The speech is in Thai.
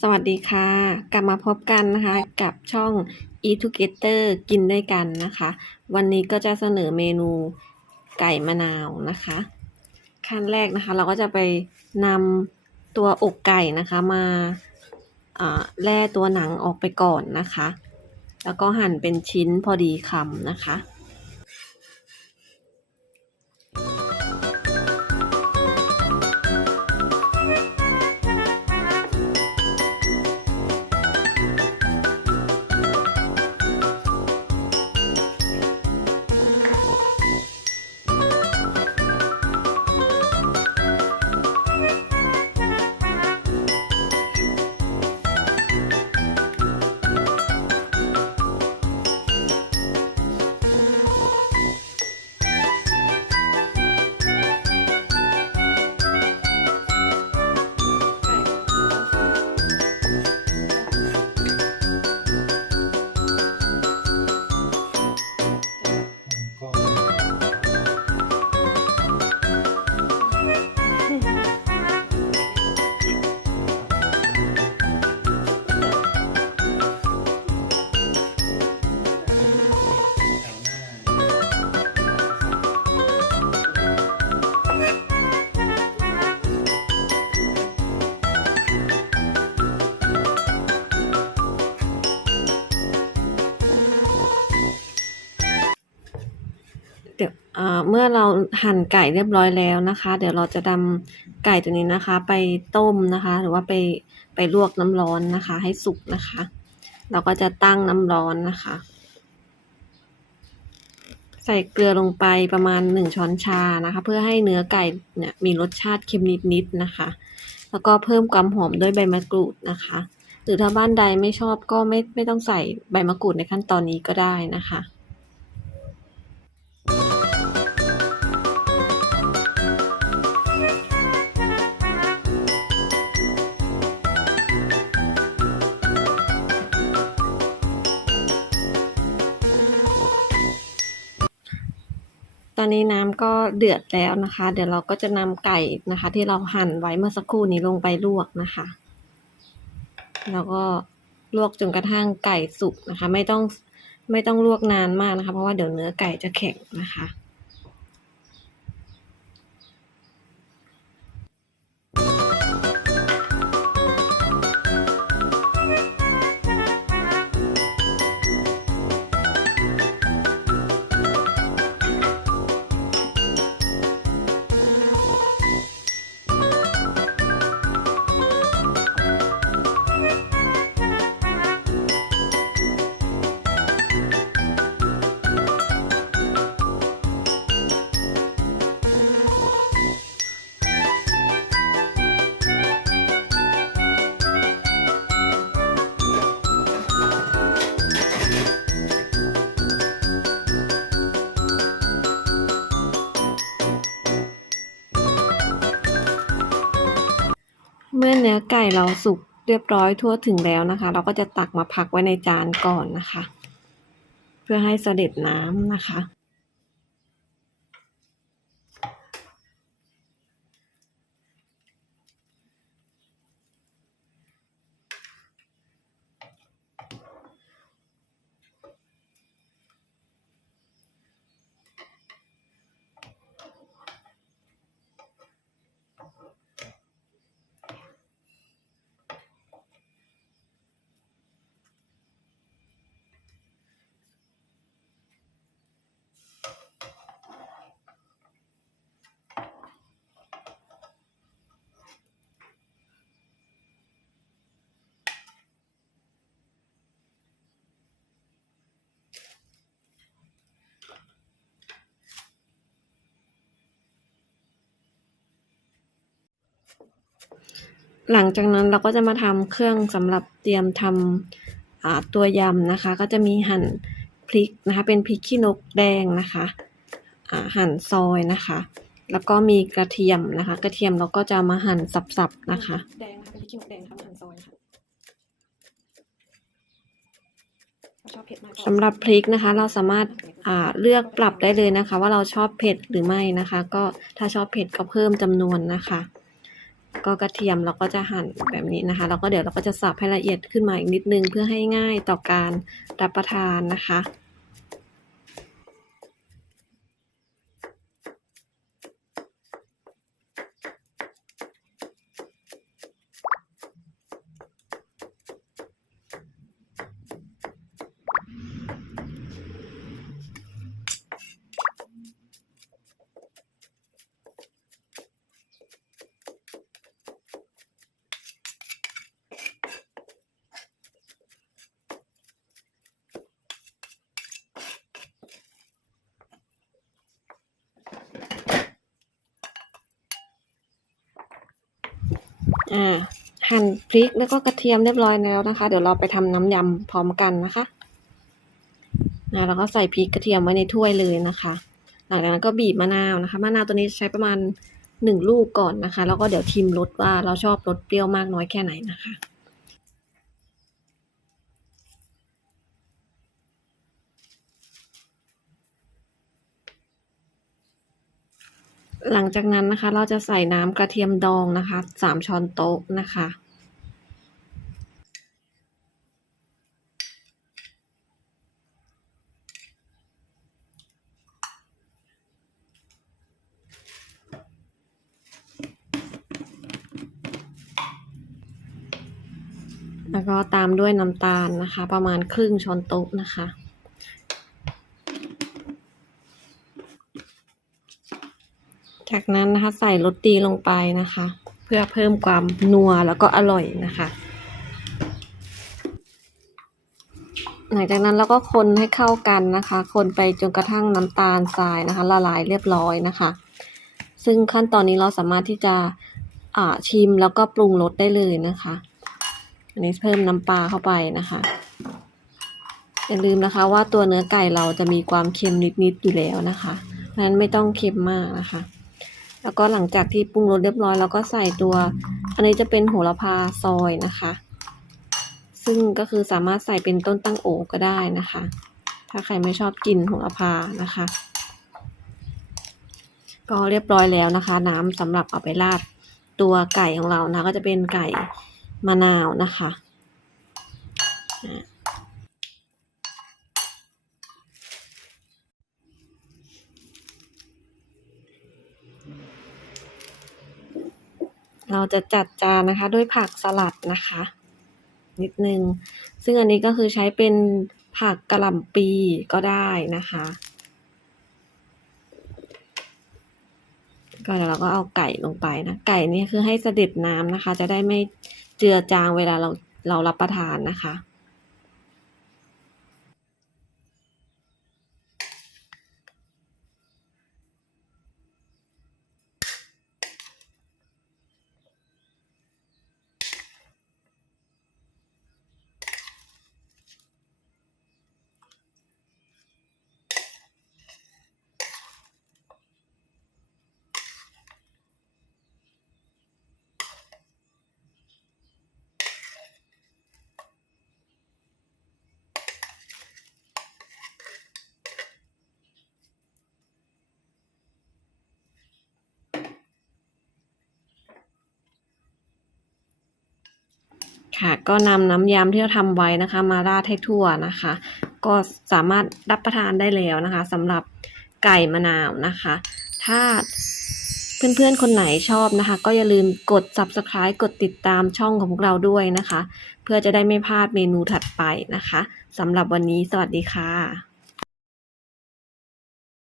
สวัสดีค่ะ กลับมาพบกันนะคะกับช่อง Eat Together กินด้วยกันนะคะ วันนี้ก็จะเสนอเมนูไก่มะนาวนะคะ ขั้นแรกนะคะ เราก็จะไปนำตัวอกไก่นะคะมาอ่าแล่ตัวหนังออกไปก่อนนะคะ แล้วก็หั่นเป็นชิ้นพอดีคำนะคะ เมื่อเราหั่นไก่เรียบร้อยแล้วนะคะ เดี๋ยวเราจะนำไก่ตัวนี้นะคะ ไปต้มนะคะ หรือว่าไปไปลวกน้ำร้อนนะคะ ให้สุกนะคะ เราก็จะตั้งน้ำร้อนนะคะ ใส่เกลือลงไปประมาณหนึ่งช้อนชานะคะ เพื่อให้เนื้อไก่เนี่ยมีรสชาติเค็มนิดๆนะคะ แล้วก็เพิ่มความหอมด้วยใบมะกรูดนะคะ หรือถ้าบ้านใดไม่ชอบก็ไม่ไม่ต้องใส่ใบมะกรูดในขั้นตอนนี้ก็ได้นะคะ ตอนนี้น้ำก็เดือดแล้วนะคะ เดี๋ยวเราก็จะนำไก่นะคะ ที่เราหั่นไว้เมื่อสักครู่นี้ลงไปลวกนะคะ แล้วก็ลวกจนกระทั่งไก่สุกนะคะ ไม่ต้องไม่ต้องลวกนานมากนะคะ เพราะว่าเดี๋ยวเนื้อไก่จะแข็งนะคะ มื่อเนื้อไก่เราสุกเรียบร้อยทั่วถึงแล้วนะคะ เราก็จะตักมาพักไว้ในจานก่อนนะคะ เพื่อให้เสด็จน้ำนะคะ หลังจากนั้นเราก็จะมาทำเครื่องสำหรับเตรียมทำอ่าตัวยำนะคะ ก็จะมีหั่นพริกนะคะ เป็นพริกขี้นกแดงนะคะอ่าหั่นซอยนะคะ แล้วก็มีกระเทียมนะคะ กระเทียมเราก็จะมาหั่นสับๆนะคะแดงนะคะเป็นพริกขี้หนูแดงนะคะหั่นซอยค่ะเราชอบเผ็ดมากก็สำหรับพริกนะคะ เราสามารถอ่าเลือกปรับได้เลยนะคะ ว่าเราชอบเผ็ดหรือไม่นะคะ ก็ถ้าชอบเผ็ดก็เพิ่มจำนวนนะคะ ก็กระเทียมเราก็จะหั่นแบบนี้นะคะ แล้วก็เดี๋ยวเราก็จะสับให้ละเอียดขึ้นมาอีกนิดนึงเพื่อให้ง่ายต่อการรับประทานนะคะ อ่าหั่นพริกแล้วก็กระเทียมเรียบร้อยแล้วนะคะ เดี๋ยวเราไปทำน้ำยำพร้อมกันนะคะอ่าแล้วก็ใส่พริกกระเทียมไว้ในถ้วยเลยนะคะ หลังจากนั้นก็บีบมะนาวนะคะ มะนาวตัวนี้ใช้ประมาณหนึ่งลูกก่อนนะคะ แล้วก็เดี๋ยวชิมรสว่าเราชอบรสเปรี้ยวมากน้อยแค่ไหนนะคะ หลังจากนั้นนะคะ เราจะใส่น้ำกระเทียมดองนะคะสามช้อนโต๊ะนะคะ แล้วก็ตามด้วยน้ำตาลนะคะ ประมาณครึ่งช้อนโต๊ะนะคะ จากนั้นนะคะใส่รสดีลงไปนะคะ เพื่อเพิ่มความนัวแล้วก็อร่อยนะคะ หลังจากนั้นเราก็คนให้เข้ากันนะคะ คนไปจนกระทั่งน้ำตาลทรายนะคะ ละลายเรียบร้อยนะคะ ซึ่งขั้นตอนนี้เราสามารถที่จะอ่าชิมแล้วก็ปรุงรสได้เลยนะคะ อันนี้เพิ่มน้ำปลาเข้าไปนะคะอย่าลืมนะคะว่าตัวเนื้อไก่เราจะมีความเค็มนิดๆอยู่แล้วนะคะเพราะฉะนั้นไม่ต้องเค็มมากนะคะ แล้วก็หลังจากที่ปรุงรสเรียบร้อยเราก็ใส่ตัว อันนี้จะเป็นโหระพาซอยนะคะ ซึ่งก็คือสามารถใส่เป็นต้นตั้งโอก็ได้นะคะ ถ้าใครไม่ชอบกินโหระพานะคะ ก็เรียบร้อยแล้วนะคะ น้ำสำหรับเอาไปราดตัวไก่ของเรานะก็จะเป็นไก่มะนาวนะคะ เราจะจัดจานนะคะด้วยผักสลัดนะคะ นิดนึง ซึ่งอันนี้ก็คือใช้เป็นผักกระหล่ำปีก็ได้นะคะ ก็เดี๋ยวเราก็เอาไก่ลงไปนะ ไก่นี่คือให้เสด็จน้ำนะคะ จะได้ไม่เจือจางเวลาเราเรารับประทานนะคะ ค่ะ ก็นำน้ำยำที่เราทำไว้นะคะ มาราดให้ทั่วนะคะ ก็สามารถรับประทานได้แล้วนะคะสำหรับไก่มะนาวนะคะ ถ้าเพื่อนๆ คนไหนชอบนะคะ ก็อย่าลืมกด subscribe กดติดตามช่องของพวกเราด้วยนะคะ เพื่อจะได้ไม่พลาดเมนูถัดไปนะคะสำหรับวันนี้สวัสดีค่ะ